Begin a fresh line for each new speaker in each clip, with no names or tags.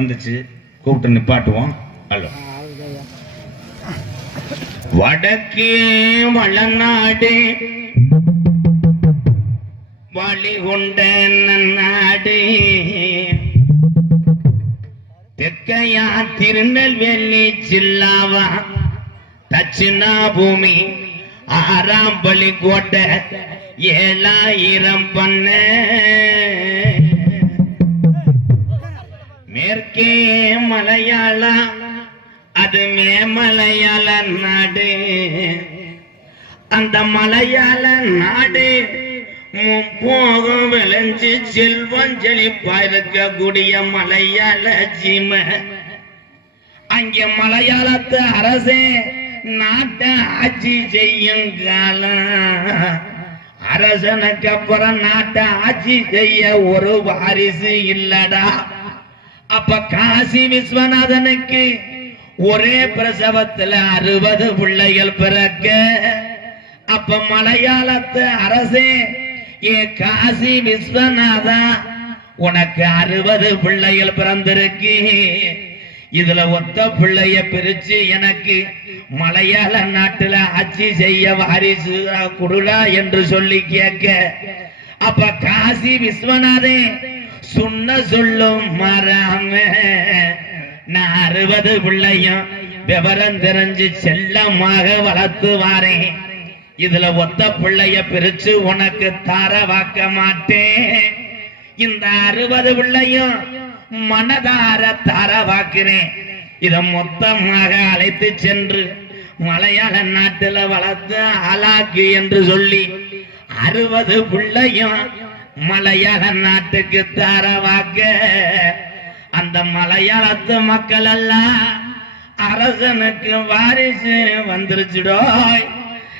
வந்துச்சு. கூப்பிட்டு நிப்பாட்டுவோம். ஹலோ. வடக்கே வளநாடு வழி கொண்ட நாடு தெற்கையா திருநெல்வேலி ஜில்லாவா தட்சிணா பூமி ஆறாம் பலி கோட்டை ஏழாயிரம் பண்ண. மேற்கே மலையாளம் அது மேமலையாள நாடு. அந்த மலையாள நாடு முப்போகம் விளைஞ்சு செல்வம் செழிப்பா இருக்கக்கூடிய மலையாள ஜிம அங்கே மலையாளத்து அரசே நாட்டை ஆட்சி செய்யும் காலம். அரசனுக்கு அப்புறம் நாட்டை ஆட்சி செய்ய ஒரு வாரிசு இல்லடா. அப்ப காசி விஸ்வநாதனுக்கு ஒரே பிரசவத்துல அறுபது பிள்ளைகள் பிறக்க. அப்ப மலையாளத்து அரசே ஏ காசி விஸ்வநாதா உனக்கு அறுபது பிள்ளைகள் பிறந்திருக்கு. இதுல ஒத்த பிள்ளைய பிரிச்சு எனக்கு மலையாள நாட்டுல ஆட்சி செய்ய வாரிசு குடுலா என்று சொல்லி கேட்க. அப்ப காசி விஸ்வநாதே சொன்ன சொல்லும் மறாம நான் அறுபது பிள்ளையும் விவரம் தெரிஞ்சு செல்லமாக வளர்த்து வாரேன் இதுல ஒத்த பிள்ளைய பிரிச்சு உனக்கு தர வாக்க மாட்டேன் இந்த அறுபது பிள்ளையும் மனதார தர வாக்குறேன் இத மொத்தமாக அழைத்து சென்று மலையாள நாட்டுல வளர்த்து ஆளாக்கு என்று சொல்லி அறுபது பிள்ளையும் மலையாள நாட்டுக்கு தரவாக்க. அந்த மலையாளத்து மக்கள் எல்லாம் அரசனுக்கு வாரிசு வந்துருச்சுடோய்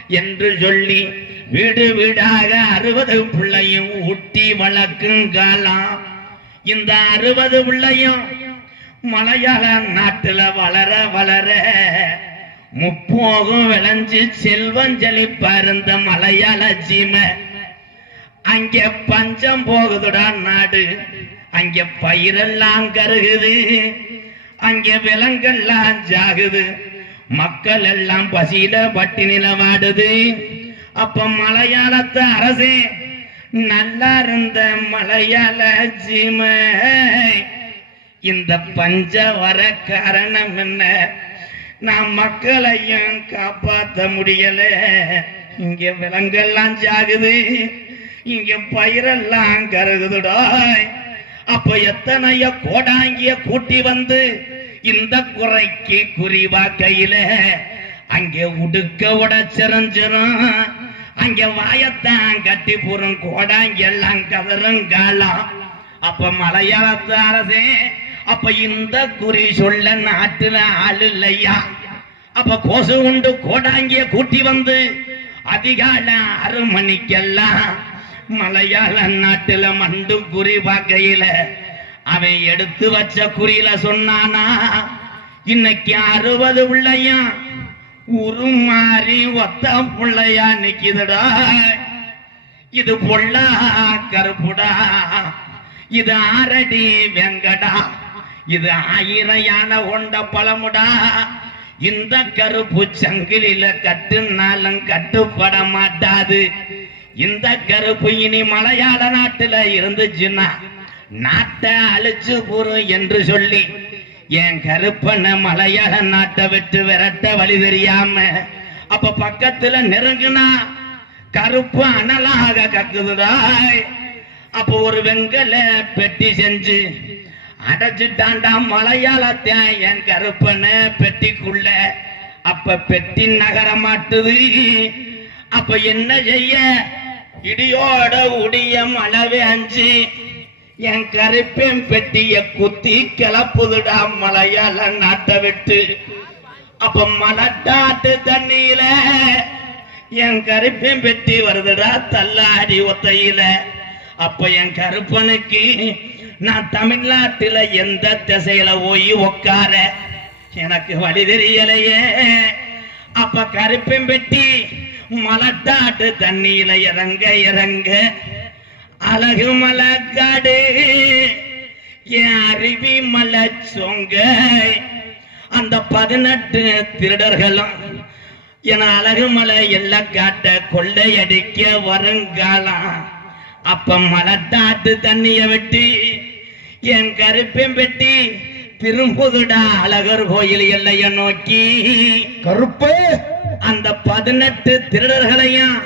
என்று சொல்லி வீடு வீடாக அறுபது பிள்ளையும் ஊட்டி வளர்க்கும் காலம். இந்த அறுபது பிள்ளையும் மலையாள நாட்டுல வளர வளர முப்போகம் விளைஞ்சு செல்வம் செழிப்பா இருந்த மலையாள சீமை அங்கே பஞ்சம் போகுதுடா நாடு. அங்கே பயிரெல்லாம் கருகுது. அங்கே விலங்கெல்லாம் ஜாகுது. மக்கள் எல்லாம் பசியில பட்டி வாடுது அப்ப மலையாளத்து அரசே நல்லா இருந்த மலையாள ஜிம. இந்த பஞ்ச வர காரணம் என்ன? நான் மக்களையும் காப்பாற்ற முடியல. இங்க விலங்கெல்லாம் ஜாகுது. இங்க பயிரெல்லாம் கருகுதுடாய். அப்ப எத்தனைய கோடாங்கிய கூட்டி வந்து இந்த குறைக்கு குறிவா கையில அங்கே உடுக்க உடச்சிரஞ்சிரும் அங்க வாயத்தான் கட்டி போறோம் கோடாங்க எல்லாம் கதறும் காலம் அப்ப மலையாளத்து அரசே அப்ப இந்த குறி சொல்ல நாட்டுல ஆள் இல்லையா? அப்ப கொசு உண்டு கோடாங்கிய கூட்டி வந்து அதிகால ஆறு மணிக்கெல்லாம் மலையாள நாட்டுல மண்டும் குறி பார்க்கையில அவன் எடுத்து வச்ச குறியில சொன்னானா இன்னைக்கு அறுபது பிள்ளையும் உருமாறி ஒத்த பிள்ளையா நிக்குதுடா. இது பொல்லா கருப்புடா. இது ஆரடி வெங்கடா. இது ஆயிரையான யானை கொண்ட பழமுடா. இந்த கருப்பு சங்கிலில கட்டுனாலும் கட்டுப்பட மாட்டாது. இந்த கருப்பு இனி மலையாள நாட்டுல இருந்துச்சுன்னா நாட்டை அழிச்சு போறோம் என்று சொல்லி என் கருப்பனை மலையாள நாட்டை விட்டு விரட்ட வழி தெரியாம அப்ப பக்கத்துல நெருங்கினா கருப்பு அனலாக கக்குதுதாய் அப்போ ஒரு வெங்கல பெட்டி செஞ்சு அடைச்சிட்டாண்டா மலையாளத்தான் என் கருப்பனை பெட்டிக்குள்ள. அப்ப பெட்டி நகர மாட்டுது அப்ப என்ன செய்ய? இடியோட உடைய மழவே அஞ்சு என் கருப்பேன் பெட்டிய குத்தி கிளப்புதுடா மலையால நாட்டை விட்டு. அப்ப மலட்டாட்டு தண்ணியில என் கருப்பேன் பெட்டி வருதுடா தள்ளாடி ஒத்தையில. அப்ப என் கருப்பனுக்கு நான் தமிழ்நாட்டுல எந்த திசையில போய் உக்கார? எனக்கு வழி தெரியலையே. அப்ப கருப்பேன் பெட்டி மலட்டாட்டு தண்ணியில இறங்க இறங்க. அழகு மலக்காடு என் அருவி மலை சொங்க அந்த பதினெட்டு திருடர்களும் என அழகு மலை எல்லா காட்ட கொள்ளையடிக்க வருங்காலம். அப்ப மலட்டாட்டு தண்ணிய வெட்டி என் கருப்பையும் வெட்டி திரும்புதுடா அழகர் கோயில் எல்லைய நோக்கி.
கருப்பு!
அந்த பதினெட்டு திருடர்களையும்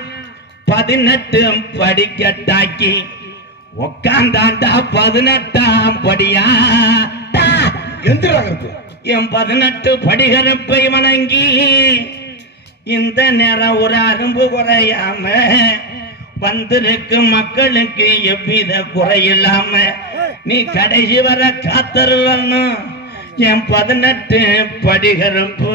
பதினெட்டு படிக்கட்டாக்கி உக்காந்தாண்டா பதினெட்டாம் படியா? என் பதினெட்டு படிகரப்பை வணங்கி இந்த நேரம் ஒரு அரும்பு குறையாம வந்திருக்கும் மக்களுக்கு எவ்வித குறையில்லாம நீ கடைசி வர காத்தருளணும். என் பதினெட்டு படிகரப்பு